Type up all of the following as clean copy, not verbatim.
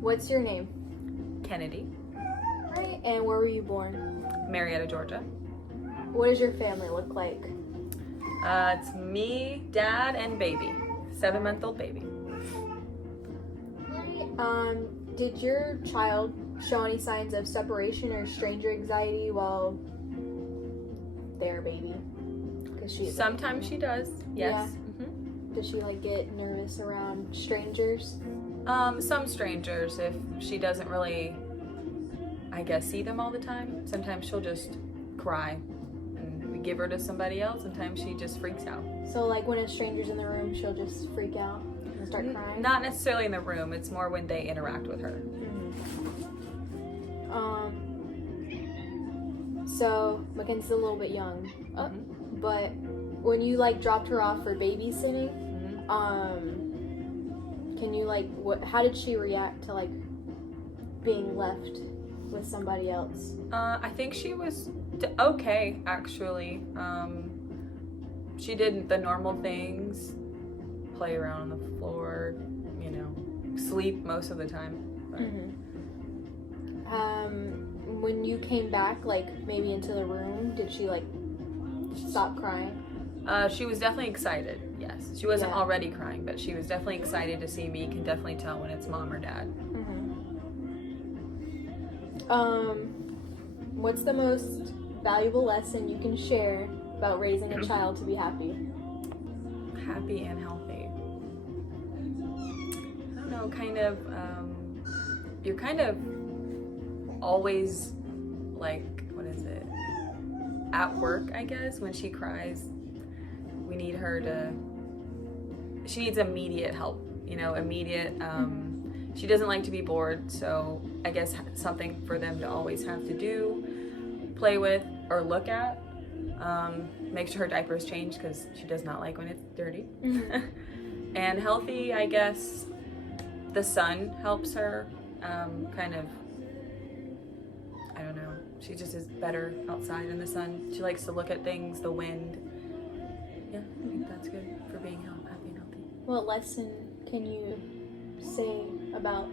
What's your name? Kennedy. Right. And where were you born? Marietta, Georgia. What does your family look like? It's me, dad, and baby. 7-month-old baby. Right. Did your child show any signs of separation or stranger anxiety while they're a baby? Because Sometimes she does, yes. Yeah. Does she like get nervous around strangers? Some strangers, if she doesn't really, I guess, see them all the time. Sometimes she'll just cry and we give her to somebody else. Sometimes she just freaks out. So like when a stranger's in the room, she'll just freak out and start crying? Not necessarily in the room. It's more when they interact with her. So Mackenzie's a little bit young, but when you like dropped her off for babysitting, can you like how did she react to like being left with somebody else? I think she was okay, actually. She did the normal things, play around on the floor, sleep most of the time. But. When you came back, like maybe into the room, did she like stop crying? She was definitely excited, yes. She wasn't already crying, but she was definitely excited to see me. You can definitely tell when it's mom or dad. What's the most valuable lesson you can share about raising a child to be happy? Happy and healthy. I don't know, you're kind of always like, at work, I guess. When she cries, we need her she needs immediate help, she doesn't like to be bored, so I guess something for them to always have to do, play with, or look at. Make sure her diaper is changed because she does not like when it's dirty. And healthy, I guess the sun helps her, I don't know, she just is better outside in the sun. She likes to look at things, the wind. Yeah, I think that's good for being happy and healthy. What lesson can you say about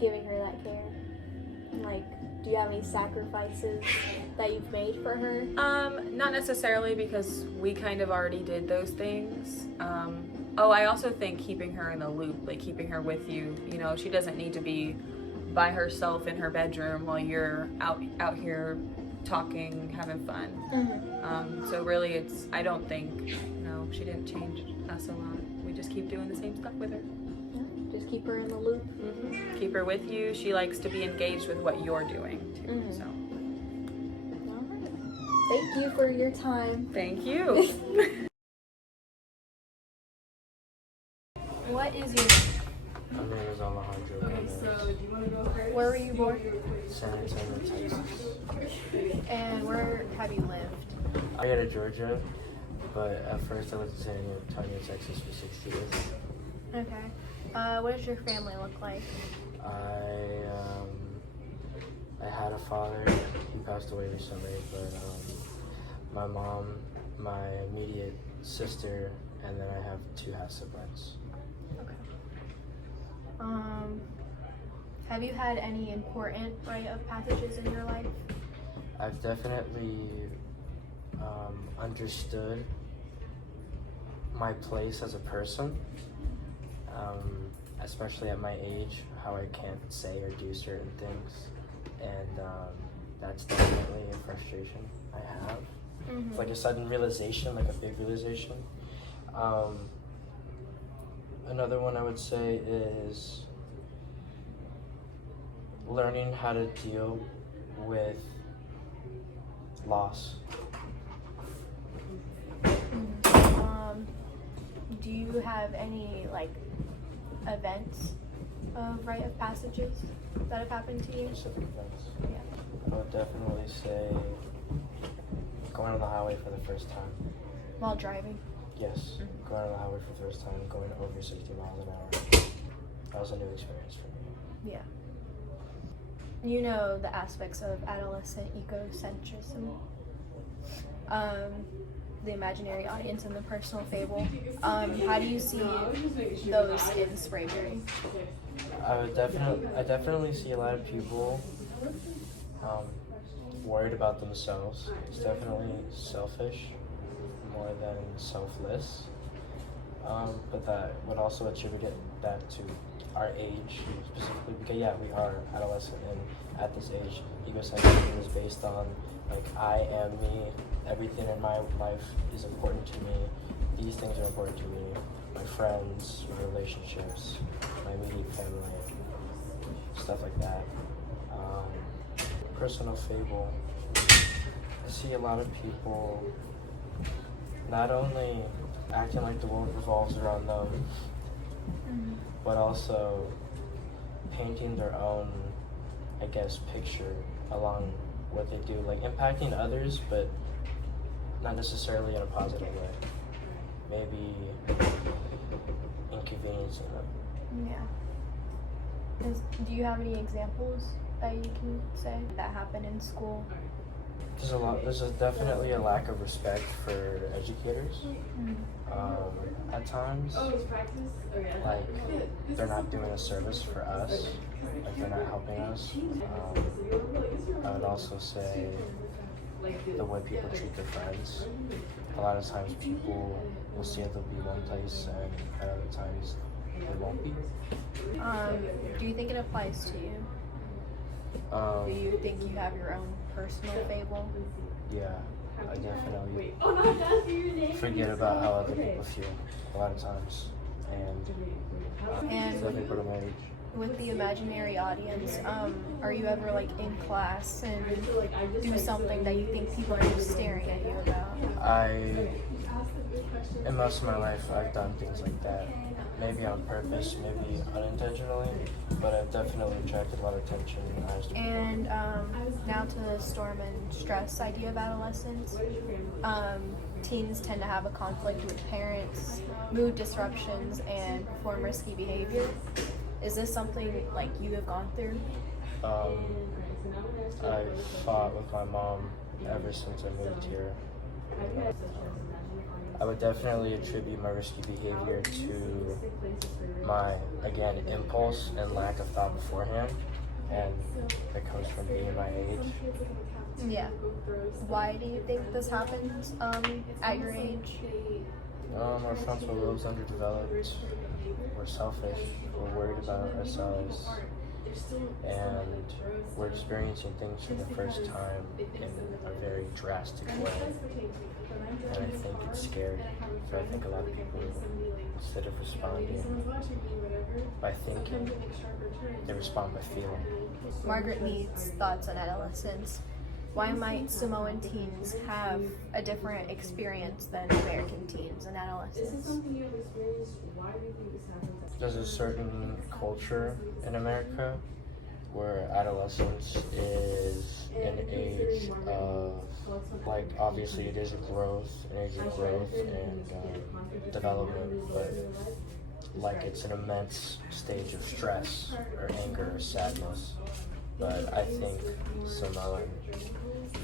giving her that care? Like, do you have any sacrifices that you've made for her? Not necessarily, because we kind of already did those things. I also think keeping her in the loop, like keeping her with you, she doesn't need to be by herself in her bedroom while you're out here talking, having fun. So really I don't think, she didn't change us a lot. We just keep doing the same stuff with her. Yeah, just keep her in the loop. Keep her with you. She likes to be engaged with what you're doing too. So. All right. Thank you for your time. Thank you. What is your name? My name is Alejandro. Okay, so do you want to go first? Where were you born? San Antonio, Texas. And where have you lived? I go to Georgia, but at first I lived in San Antonio, Texas for 6 years. Okay. What does your family look like? I had a father. He passed away recently, but my mom, my immediate sister, and then I have 2 half siblings. Okay. Have you had any important rite of passages in your life? I've definitely understood my place as a person, especially at my age, how I can't say or do certain things, and that's definitely a frustration I have. It's like a sudden realization, like a big realization. Another one I would say is learning how to deal with loss. Do you have any like events of rite of passages that have happened to you? Specific events. Yeah. I would definitely say going on the highway for the first time. While driving? Yes, going on the highway for the first time, going over 60 miles an hour. That was a new experience for me. Yeah. You know the aspects of adolescent egocentrism. the imaginary audience and the personal fable. How do you see those in Sprayberry? I definitely see a lot of people worried about themselves. It's definitely selfish more than selfless. But that would also attribute that to our age specifically, because yeah, we are adolescent, and at this age, egocentrism is based on like I am me. Everything in my life is important to me. These things are important to me. My friends, my relationships, my immediate family, stuff like that. Personal fable. I see a lot of people not only acting like the world revolves around them, but also painting their own, I guess, picture along what they do, like impacting others, but not necessarily in a positive way. Maybe inconveniencing them. Yeah. Do you have any examples that you can say that happen in school? There's definitely a lack of respect for educators. At times, like they're not doing a service for us, like they're not helping us. I would also say the way people treat their friends. A lot of times people will say they'll be one place and at other times they won't be. Do you think it applies to you? Do you think you have your own personal fable? Yeah, I definitely forget about how other people feel a lot of times, and other people my age. With the imaginary audience, are you ever like in class and do something that you think people are just staring at you about? In most of my life, I've done things like that. Maybe on purpose, maybe unintentionally, but I've definitely attracted a lot of attention. And now to the storm and stress idea of adolescence. Teens tend to have a conflict with parents, mood disruptions, and perform risky behavior. Is this something like you have gone through? I fought with my mom ever since I moved here. I would definitely attribute my risky behavior to my, again, impulse and lack of thought beforehand, and that comes from being my age. Yeah. Why do you think this happens at your age? Our frontal lobes underdeveloped. We're selfish. We're worried about ourselves, and we're experiencing things for the first time in a very drastic way. And I think it's scary. So I think a lot of people, instead of responding by thinking, they respond by feeling. Margaret Mead's thoughts on adolescence. Why might Samoan teens have a different experience than American teens and adolescents? There's a certain culture in America where adolescence is an age of, like, obviously it is an age of growth and development, but like it's an immense stage of stress or anger or sadness. But I think Samoan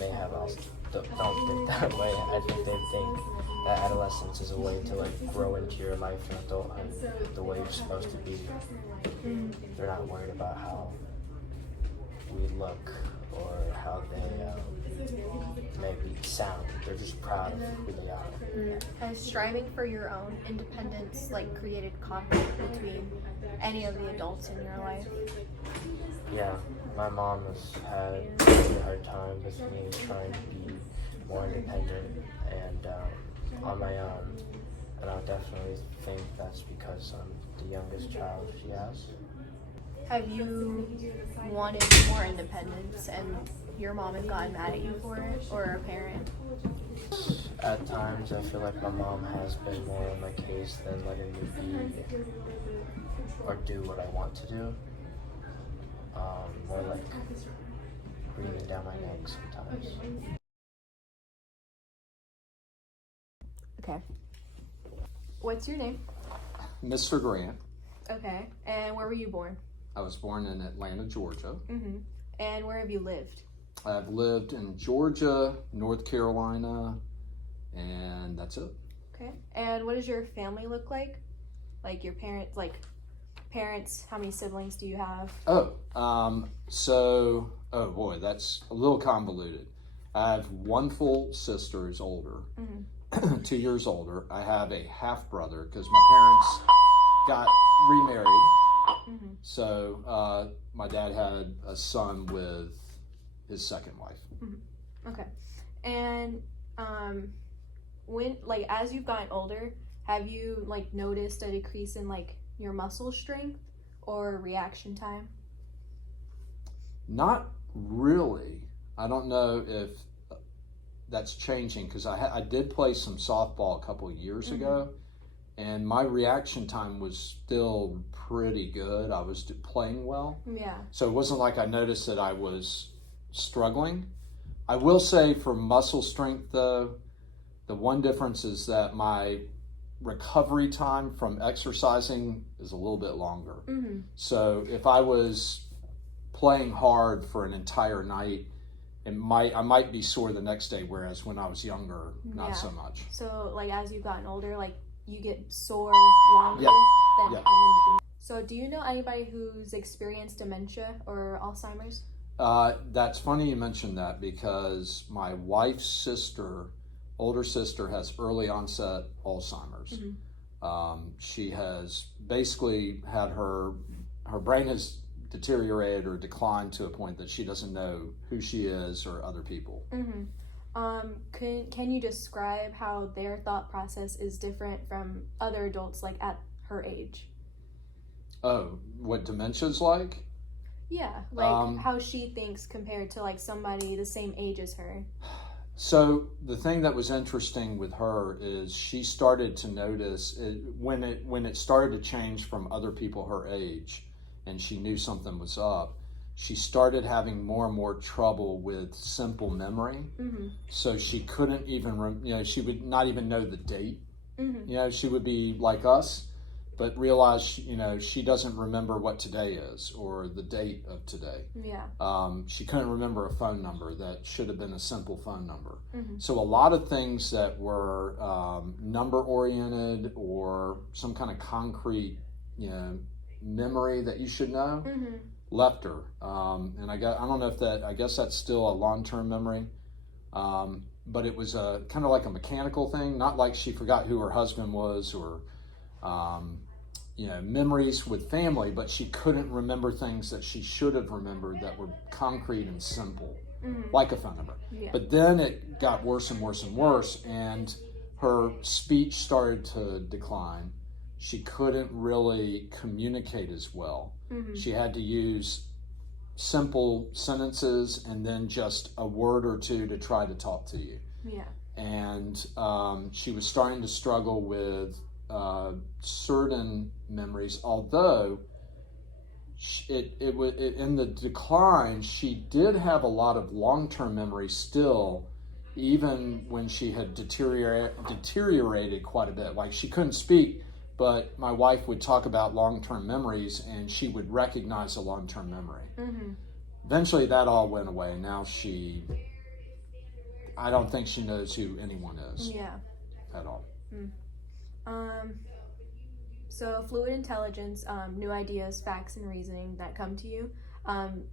may have also don't think that way. I think they think that adolescence is a way to like grow into your life and adulthood the way you're supposed to be. They're not worried about how we look or how they maybe sound. They're just proud of who they are. Has striving for your own independence like created conflict between any of the adults in your life? Yeah, my mom has had a really hard time with me trying to be more independent and on my own, and I definitely think that's because I'm the youngest child she has. Have you wanted more independence and your mom has gotten mad at you for it, or a parent? At times I feel like my mom has been more on my case than letting me be or do what I want to do. More like breathing down my neck sometimes. Okay. What's your name? Mr. Grant. Okay. And where were you born? I was born in Atlanta, Georgia. Mm-hmm. And where have you lived? I've lived in Georgia, North Carolina, and that's it. Okay. And what does your family look like? Like your parents, how many siblings do you have? Oh boy, that's a little convoluted. I have one full sister who's older, 2 years older. I have a half brother because my parents got remarried. So my dad had a son with his second wife. Okay. And when as you've gotten older, have you noticed a decrease in your muscle strength or reaction time? Not really. I don't know if that's changing because I did play some softball a couple of years ago, and my reaction time was still pretty good. I was playing well. Yeah. So it wasn't like I noticed that I was struggling. I will say for muscle strength, though, the one difference is that my recovery time from exercising is a little bit longer. So if I was playing hard for an entire night, I might be sore the next day, whereas when I was younger, not so much. So as you've gotten older, you get sore longer Yep. than Yep. So do you know anybody who's experienced dementia or Alzheimer's? That's funny you mentioned that because my wife's sister, older sister, has early onset Alzheimer's. She has basically had her brain has deteriorated or declined to a point that she doesn't know who she is or other people. Can you describe how their thought process is different from other adults at her age? Oh, what dementia's like? Yeah, how she thinks compared to somebody the same age as her. So the thing that was interesting with her is she started to notice when it started to change from other people her age, and she knew something was up. She started having more and more trouble with simple memory. So she couldn't even, she would not even know the date. She would be like us, but realize, she doesn't remember what today is or the date of today. Yeah. She couldn't remember a phone number that should have been a simple phone number. So a lot of things that were number oriented or some kind of concrete, memory that you should know left her. And I don't know if I guess that's still a long-term memory. But it was kind of like a mechanical thing, not like she forgot who her husband was or, memories with family, but she couldn't remember things that she should have remembered that were concrete and simple, like a phone number. Yeah. But then it got worse and worse and worse, and her speech started to decline. She couldn't really communicate as well. She had to use simple sentences and then just a word or two to try to talk to you. Yeah. And she was starting to struggle with certain memories, although in the decline, she did have a lot of long-term memories still, even when she had deteriorated quite a bit. Like she couldn't speak, but my wife would talk about long-term memories and she would recognize a long-term memory. Eventually that all went away. Now I don't think she knows who anyone is. Yeah. At all. So fluid intelligence, new ideas, facts, and reasoning that come to you,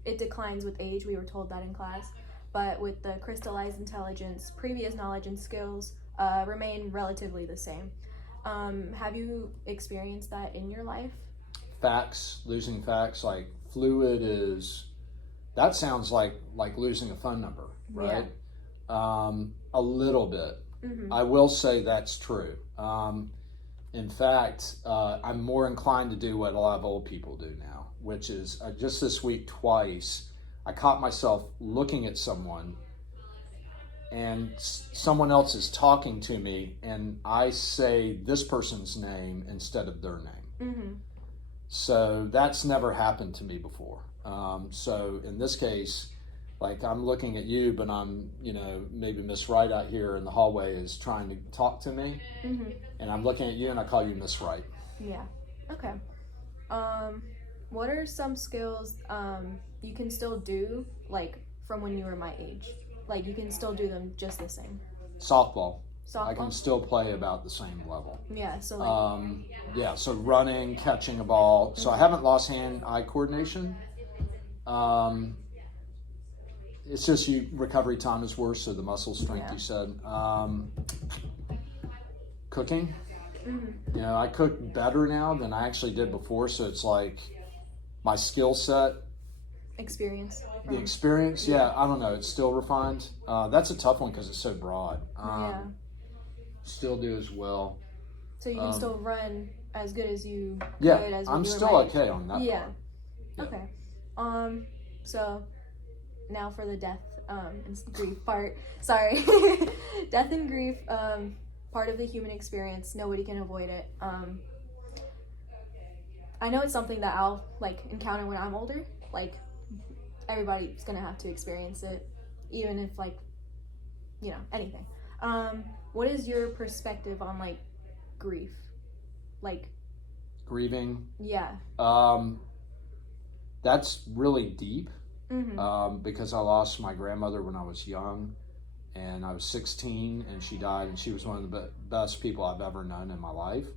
it declines with age. We were told that in class. But with the crystallized intelligence, previous knowledge and skills remain relatively the same. Have you experienced that in your life? Facts, losing facts, like fluid that sounds like losing a phone number, right? Yeah. A little bit. I will say that's true. In fact, I'm more inclined to do what a lot of old people do now, which is just this week twice, I caught myself looking at someone and someone else is talking to me and I say this person's name instead of their name. So that's never happened to me before. So in this case, I'm looking at you, but I'm, maybe Miss Wright out here in the hallway is trying to talk to me, and I'm looking at you and I call you Miss Wright. Yeah. Okay. What are some skills you can still do, from when you were my age? You can still do them just the same. Softball. Softball? I can still play about the same level. Yeah, so like, Yeah, so running, catching a ball. So I haven't lost hand-eye coordination. It's just recovery time is worse, so the muscle strength, Yeah. you said. Cooking. mm-hmm. You know, I cook better now than I actually did before, so it's like my skill set, Experience. the experience, yeah, I don't know, it's still refined. That's a tough one because it's so broad. Yeah. Still do as well. So you can still run as good as you Yeah, could as when I'm you were still my age. okay on that Yeah. part. Yeah. Okay. So now for the death and grief part. Sorry. Death and grief, part of the human experience. Nobody can avoid it. I know it's something that I'll like encounter when I'm older. Like everybody's gonna have to experience it, even if like, you know, anything. What is your perspective on like grief? Like Grieving. yeah. That's really deep. Mm-hmm. Because I lost my grandmother when I was young, and I was 16, and she died, and she was one of the best people I've ever known in my life.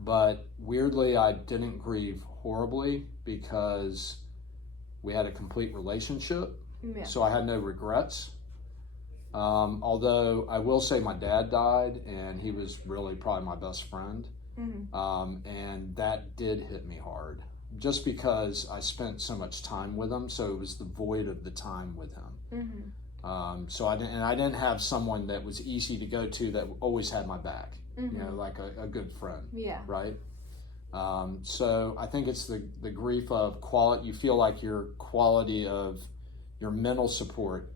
But weirdly, I didn't grieve horribly because we had a complete relationship, Yeah. so I had no regrets. Although I will say my dad died, and he was really probably my best friend, Mm-hmm. and that did hit me hard. Just because I spent so much time with him, so it was the void of the time with him. Mm-hmm. So I didn't have someone that was easy to go to that always had my back. Mm-hmm. You know, like a good friend, Yeah. right? So I think it's the grief of quality. You feel like your quality of your mental support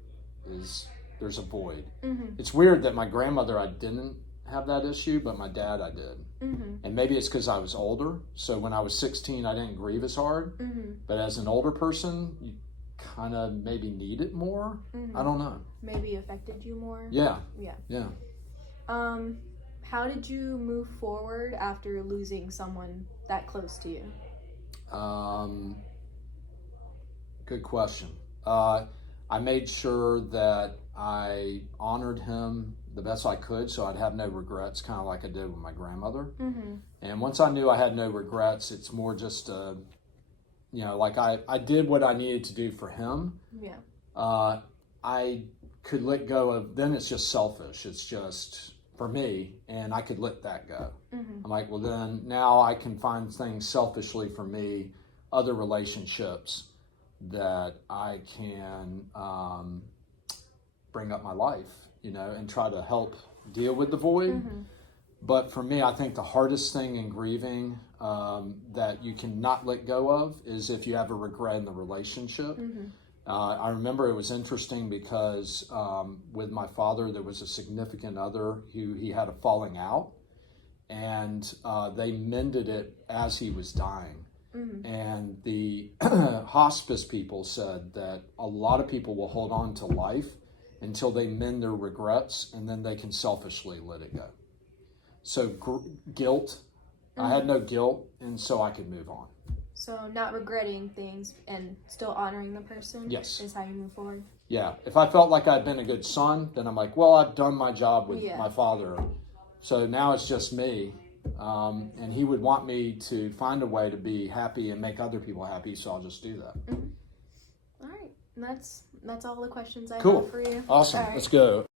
there's a void. Mm-hmm. It's weird that my grandmother, I didn't have that issue, but my dad, I did. Mm-hmm. And maybe it's because I was older. So when I was 16, I didn't grieve as hard. Mm-hmm. But as an older person, you kind of maybe need it more. Mm-hmm. I don't know. Maybe affected you more. Yeah. Yeah. Yeah. How did you move forward after losing someone that close to you? Good question. I made sure that I honored him the best I could, so I'd have no regrets, kind of like I did with my grandmother. Mm-hmm. And once I knew I had no regrets, it's more just, like I did what I needed to do for him. Yeah. I could let go of, then it's just selfish. It's just for me, and I could let that go. Mm-hmm. I'm like, well, then now I can find things selfishly for me, other relationships that I can bring up my life, and try to help deal with the void. Mm-hmm. But for me, I think the hardest thing in grieving that you cannot let go of is if you have a regret in the relationship. Mm-hmm. I remember it was interesting because with my father, there was a significant other who he had a falling out, and they mended it as he was dying. Mm-hmm. And the hospice people said that a lot of people will hold on to life until they mend their regrets, and then they can selfishly let it go. So guilt, Mm-hmm. I had no guilt, and so I could move on. So not regretting things and still honoring the person. Yes. Is how you move forward. Yeah, if I felt like I'd been a good son, then I'm like, well, I've done my job with Yeah. my father. So now it's just me. And he would want me to find a way to be happy and make other people happy, so I'll just do that. Mm-hmm. All right. And that's all the questions I Cool. have for you. Awesome. All right. Let's go.